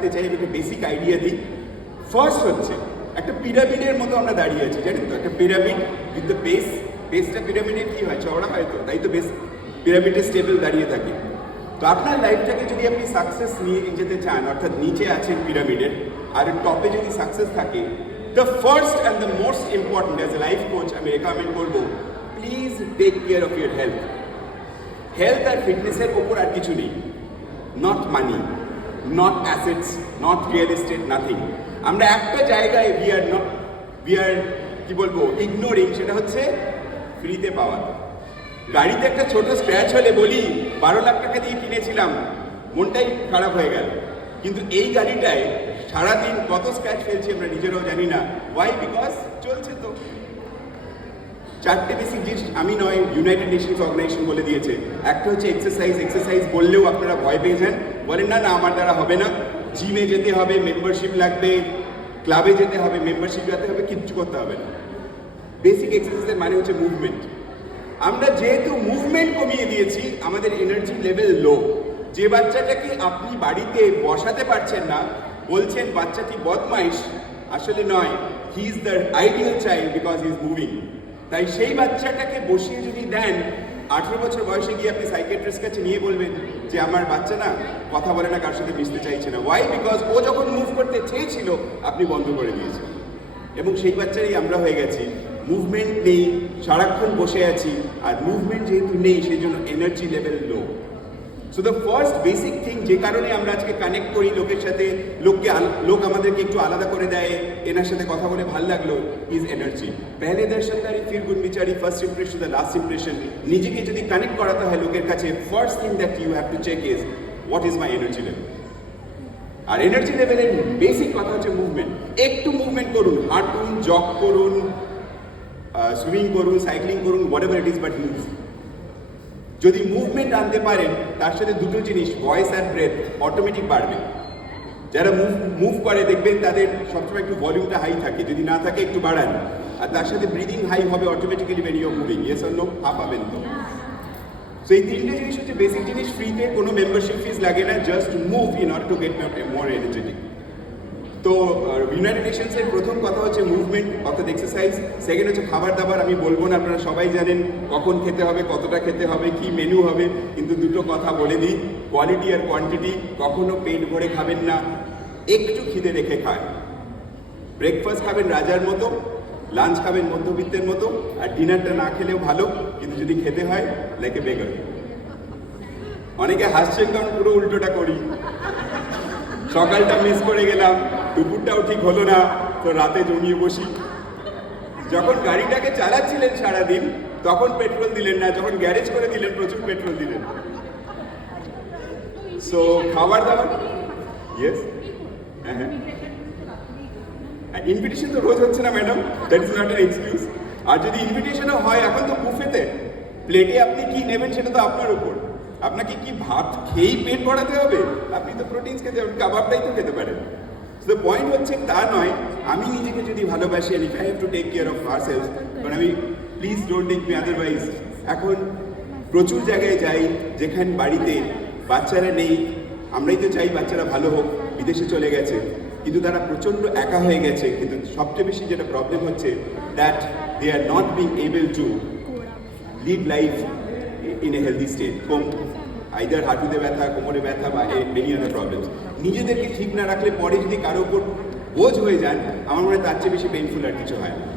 রাখতে চাই, একটা বেসিক আইডিয়া দিই। ফার্স্ট হচ্ছে একটা পিরামিডের মতো আমরা দাঁড়িয়ে আছি, জানেন তো? একটা পিরামিড উইথ দ্য বেস, বেসটা পিরামিডের কি হয়, চওড়া হয় তো, তাই তো বেস পিরামিডের স্টেবল দাঁড়িয়ে থাকে। তো আপনার লাইফটাকে যদি আপনি সাকসেস নিয়ে যেতে চান, অর্থাৎ নিচে আছেন পিরামিডের আর টপে যদি সাকসেস থাকে, the first and the most important as a life coach আমি রেকমেন্ড করবো, please take care of your health. Health আর ফিটনেসের ওপর আর কিছু নেই, not money, not assets, not real estate, nothing. আমরা একটা জায়গায় উই আর কি বলবো ইগনোরিং, সেটা হচ্ছে ফ্রিতে পাওয়া। গাড়িতে একটা ছোট স্ক্র্যাচ হলে বলি 12 লাখ টাকা দিয়ে কিনেছিলাম, মনটাই খারাপ হয়ে গেল। কিন্তু এই গাড়িটায় সারাদিন কত স্ক্র্যাচ ফেলছি আমরা নিজেরাও জানি না। ওয়াই? বিকজ চলছে তো। 4টে বেসিক জিনিস আমি নয়, ইউনাইটেড নেশনস অর্গানাইজেশন বলে দিয়েছে। একটা হচ্ছে এক্সারসাইজ। এক্সারসাইজ বললেও আপনারা ভয় পেয়ে যান, বলেন না না আমার দ্বারা হবে না, জিমে যেতে হবে, মেম্বারশিপ লাগবে, ক্লাবে যেতে হবে, মেম্বারশিপ যেতে হবে, কিচ্ছু করতে হবে না। বেসিক এক্সারসাইজের মানে হচ্ছে মুভমেন্ট। আমরা যেহেতু মুভমেন্ট কমিয়ে দিয়েছি, আমাদের এনার্জি লেভেল লো। যে বাচ্চাটাকে আপনি বাড়িতে বসাতে পারছেন না, বলছেন বাচ্চাটি বদমাইশ, আসলে নয়, he is the ideal child because he is moving. তাই সেই বাচ্চাটাকে বসিয়ে যদি দেন, 18 বছর বয়সে গিয়ে আপনি সাইকিয়াট্রিস্ট কাছে নিয়ে বলবেন যে আমার বাচ্চা না কথা বলে না, কার সাথে মিশতে চাইছে না। ওয়াই? বিকজ ও যখন মুভ করতে চেয়েছিল আপনি বন্ধ করে দিয়েছেন। এবং সেই বাচ্চারই আমরা হয়ে গেছি। মুভমেন্ট নেই, সারাক্ষণ বসে আছি, আর মুভমেন্ট যেহেতু নেই সেই জন্য energy level low. So the first basic thing, যে কারণে আমরা আজকে কানেক্ট করি লোকের সাথে, লোক আমাদেরকে একটু আলাদা করে দেয়, এনার সাথে কথা বলে ভালো লাগলো, ইজ এনার্জি। পেহলে দর্শনদারি ফির গুড বিচারি, first impression the last impression. নিজেকে যদি কানেক্ট করাতে হয় লোকের কাছে, first thing that you have to check is what is my energy level. আর এনার্জি লেভেলের বেসিক কথা হচ্ছে মুভমেন্ট। একটু মুভমেন্ট করুন, হাঁটুন, জগ করুন, সুইমিং করুন, সাইক্লিং করুন, whatever it is, but move. যদি মুভমেন্ট আনতে পারেন, তার সাথে দুটো জিনিস, ভয়েস অ্যান্ড ব্রেথ, অটোমেটিক বাড়বে। যারা মুভ করে দেখবেন তাদের সবসময় একটু ভলিউমটা হাই থাকে, যদি না থাকে একটু বাড়ান। আর তার সাথে ব্রিদিং হাই হবে automatically when you are moving, yes or no? পাবেন তো। সো এই তিনটে জিনিস হচ্ছে বেসিক জিনিস, ফ্রিতে, কোনো মেম্বারশিপ ফিস লাগে না, just move in order to get more energetic. তো ইউনাইটেড নেশনসের প্রথম কথা হচ্ছে মুভমেন্ট অর্থাৎ এক্সারসাইজ। সেকেন্ড হচ্ছে খাবার দাবার। আমি বলবো না, আপনারা সবাই জানেন কখন খেতে হবে, কতটা খেতে হবে, কি মেনু হবে, কিন্তু দুটো কথা বলে দিই, কোয়ালিটি আর কোয়ান্টিটি। কখনো পেট ভরে খাবেন না, একটু খিদে রেখে খান। ব্রেকফাস্ট খাবেন রাজার মতো, লাঞ্চ খাবেন মধ্যবিত্তের মতো, আর ডিনারটা না খেলেও ভালো, কিন্তু যদি খেতে হয় লাইক এ বেগার। অনেকে হাসছেন কারণ পুরো উল্টোটা করি। সকালটা মিস করে গেলাম, দুপুরটাও ঠিক হলো না, তো রাতে জমিয়ে বসি। যখন গাড়িটাকে চালাচ্ছিলেন সারাদিন তখন পেট্রোল দিলেন না, যখন গ্যারেজ করে দিলেন প্রচুর পেট্রোল দিলেন। সো খাবার দাবার, ইয়েস, হ্যাঁ, ইনভিটেশন তো রোজ হচ্ছে না madam, that is not an excuse. আর যদি ইনভিটেশনও হয়, এখন তো বুফেতে প্লেটে আপনি কি নেবেন সেটা তো আপনার উপর। আপনাকে কি ভাত খেয়েই পেট ভরাতে হবে? আপনি তো প্রোটিনস খেতে পারেন, কাবাবটাই তো খেতে পারেন। সো পয়েন্ট হচ্ছে তা নয়, আমি নিজেকে যদি ভালোবাসি, and if I have to take care of ourselves, but আমি please don't take me otherwise. এখন প্রচুর জায়গায় যাই যেখানে বাড়িতে বাচ্চারা নেই, আমরাই তো চাই বাচ্চারা ভালো হোক, বিদেশে চলে গেছে, কিন্তু তারা প্রচণ্ড একা হয়ে গেছে। কিন্তু সবচেয়ে বেশি যেটা প্রবলেম হচ্ছে, that they are not being able to lead life in a healthy state. Either হাঁটুতে ব্যথা, কোমরে ব্যথা, বা মেনি আদার প্রবলেমস। নিজেদেরকে ঠিক না রাখলে পরে যদি কারো উপর বোঝ হয়ে যান, আমার মনে হয় তার চেয়ে বেশি পেইনফুল আর কিছু হয় না।